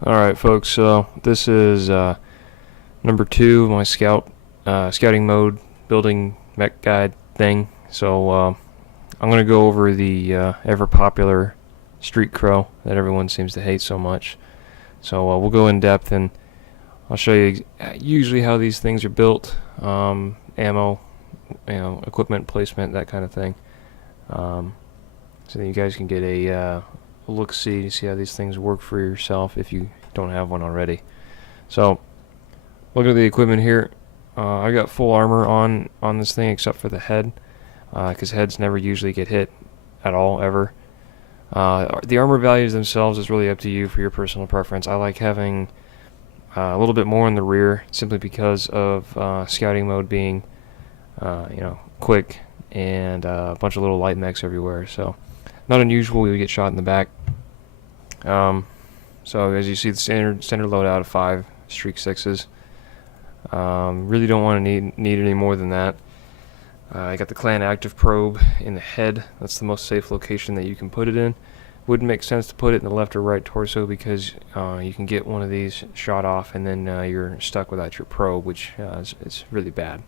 Alright folks, so this is number 2 of my scouting mode building mech guide thing. So I'm going to go over the ever popular Streakcrow that everyone seems to hate so much. So we'll go in depth and I'll show you usually how these things are built, ammo, equipment placement, that kind of thing. So that you guys can get a look-see to see how these things work for yourself if you don't have one already. So look at the equipment here. I got full armor on this thing except for the head, because heads never usually get hit at all ever. The armor values themselves is really up to you for your personal preference. I like having a little bit more in the rear simply because of scouting mode being quick and a bunch of little light mechs everywhere. So not unusual we would get shot in the back. So as you see, the standard loadout of 5 Streak 6s. Really don't want to need any more than that. I got the clan active probe in the head. That's the most safe location that you can put it in. Wouldn't make sense to put it in the left or right torso because you can get one of these shot off and then you're stuck without your probe, which is really bad.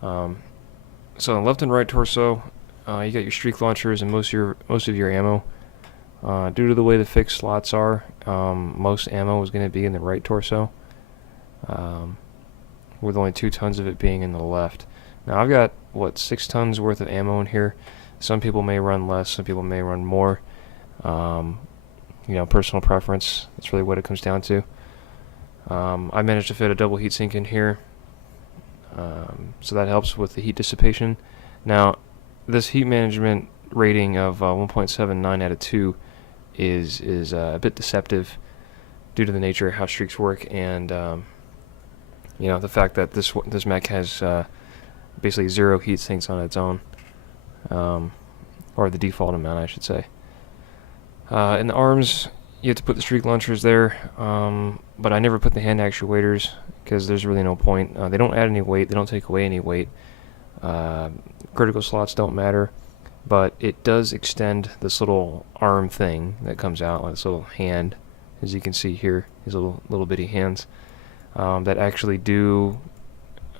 So left and right torso, you got your streak launchers and most of your ammo. Due to the way the fixed slots are, most ammo is going to be in the right torso, with only 2 tons of it being in the left. Now I've got, 6 tons worth of ammo in here. Some people may run less, some people may run more. Personal preference, that's really what it comes down to. I managed to fit a double heatsink in here, so that helps with the heat dissipation. Now, this heat management rating of 1.79 out of 2 is a bit deceptive due to the nature of how streaks work and the fact that this mech has basically 0 heat sinks on its own, or the default amount I should say. In the arms you have to put the streak launchers there, but I never put the hand actuators because there's really no point. They don't add any weight, they don't take away any weight. Critical slots don't matter, but it does extend this little arm thing that comes out, like this little hand, as you can see here, these little bitty hands, that actually do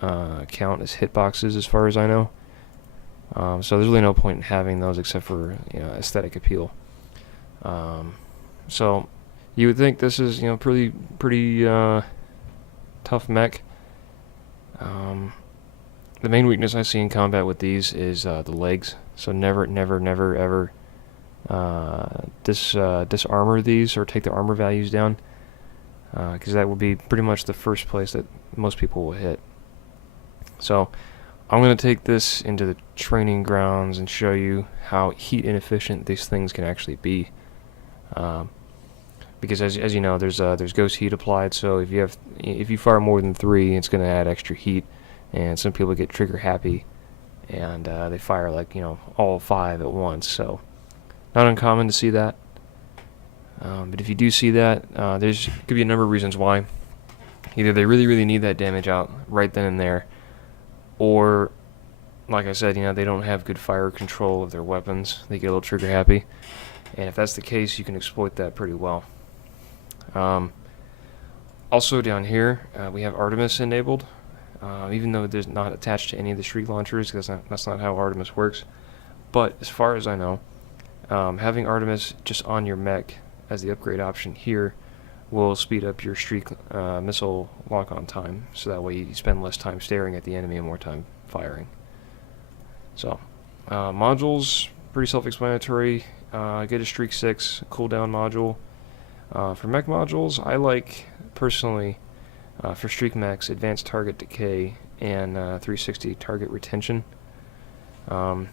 count as hitboxes as far as I know. So there's really no point in having those except for aesthetic appeal. So you would think this is pretty tough mech. The main weakness I see in combat with these is the legs. So never ever disarmor these or take their armor values down, because that will be pretty much the first place that most people will hit. So I'm going to take this into the training grounds and show you how heat inefficient these things can actually be. Because as you know, there's ghost heat applied. So if you fire more than 3, it's going to add extra heat, and some people get trigger happy and they fire all 5 at once. So not uncommon to see that. But if you do see that, there's could be a number of reasons why. Either they really need that damage out right then and there, or like I said, they don't have good fire control of their weapons. They get a little trigger happy, and if that's the case, you can exploit that pretty well. Also down here, we have Artemis enabled, even though it is not attached to any of the streak launchers, because that's not how Artemis works. But as far as I know, having Artemis just on your mech as the upgrade option here will speed up your streak missile lock-on time, so that way you spend less time staring at the enemy and more time firing. So modules, pretty self-explanatory. Get a Streak 6 cooldown module. For mech modules, I like personally for Streak mechs advanced target decay and 360 target retention. You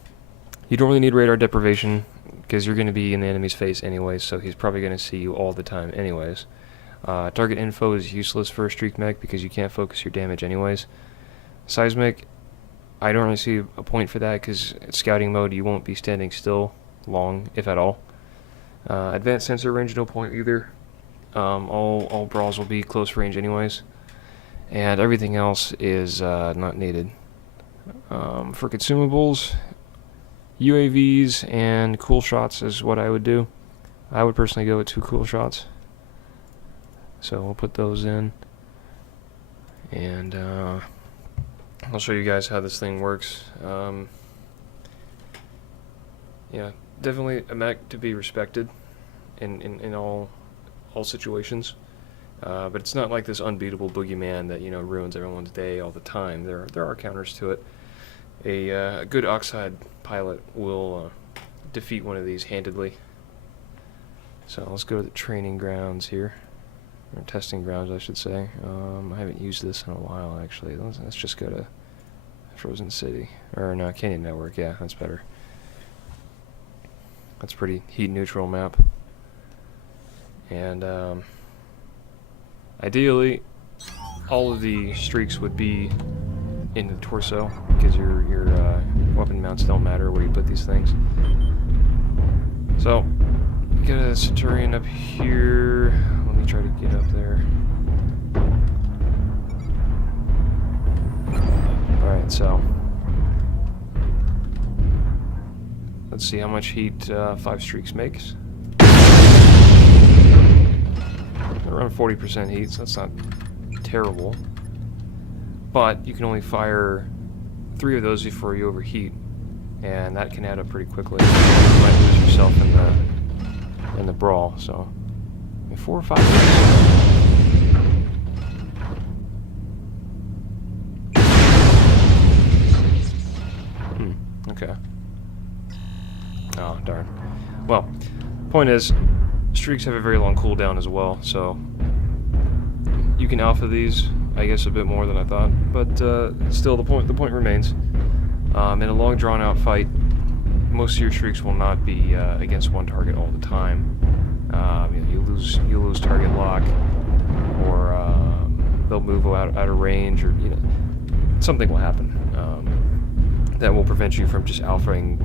don't really need radar deprivation because you're going to be in the enemy's face anyways, so he's probably going to see you all the time anyways. Target info is useless for a Streak mech because you can't focus your damage anyways. Seismic, I don't really see a point for that because in scouting mode you won't be standing still long, if at all. Advanced sensor range, no point either. All brawls will be close range anyways, and everything else is not needed. For consumables, UAVs and cool shots is what I would do. I would personally go with 2 cool shots. So we'll put those in, and I'll show you guys how this thing works. Yeah, definitely a mech to be respected in all situations. But it's not like this unbeatable boogeyman that, you know, ruins everyone's day all the time. There are counters to it. A good Oxide pilot will defeat one of these handedly. So let's go to the training grounds here, or testing grounds, I should say. I haven't used this in a while, actually. Let's just go to Frozen City, or no, Canyon Network. Yeah, that's better. That's a pretty heat neutral map. And ideally, all of the streaks would be in the torso, because your weapon mounts don't matter where you put these things. So, get a Centurion up here. Let me try to get up there. Alright, so let's see how much heat 5 streaks makes. Around 40% heat, so that's not terrible. But you can only fire 3 of those before you overheat, and that can add up pretty quickly. You might lose yourself in the brawl. So, 4 or 5. Okay. Oh, darn. Well, point is, streaks have a very long cooldown as well, so you can alpha these, I guess, a bit more than I thought, but still, the point remains. In a long, drawn-out fight, most of your streaks will not be against one target all the time. You know, you lose target lock, or they'll move out of range, or you know, something will happen that will prevent you from just alphaing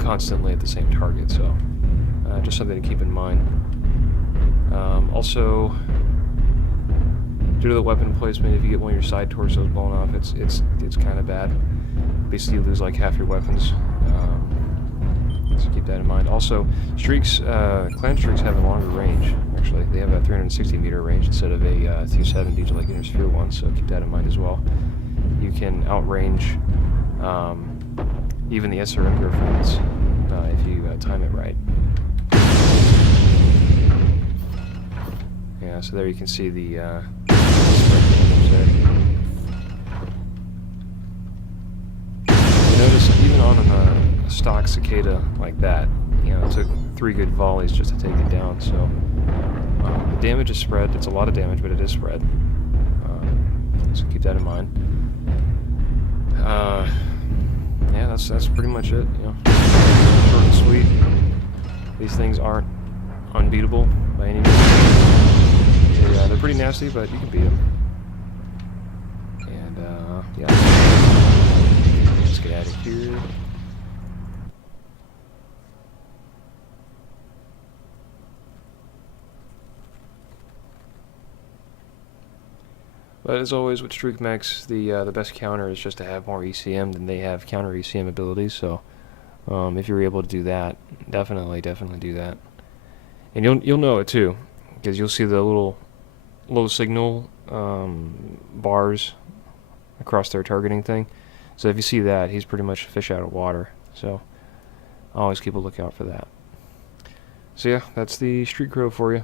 constantly at the same target. So, just something to keep in mind. Also, due to the weapon placement, if you get one of your side torsos blown off, it's kind of bad. Basically, you lose like half your weapons. So keep that in mind. Also, streaks, clan streaks have a longer range. Actually, they have a 360 meter range instead of a 270 like Intersphere ones. So keep that in mind as well. You can outrange even the SRM girlfriends if you time it right. Yeah, so there you can see the spread there. Notice even on a stock cicada like that, you know, it took 3 good volleys just to take it down. So the damage is spread. It's a lot of damage, but it is spread. So keep that in mind. Yeah, that's pretty much it. You know, short and sweet. These things aren't unbeatable by any means. They're pretty nasty, but you can beat them. And yeah, let's get out of here. But as always with Streak Mechs, the best counter is just to have more ECM than they have counter ECM abilities. So if you're able to do that, definitely do that. And you'll know it too, because you'll see the little low signal bars across their targeting thing. So if you see that, he's pretty much a fish out of water. So always keep a lookout for that. So yeah, that's the Streakcrow for you.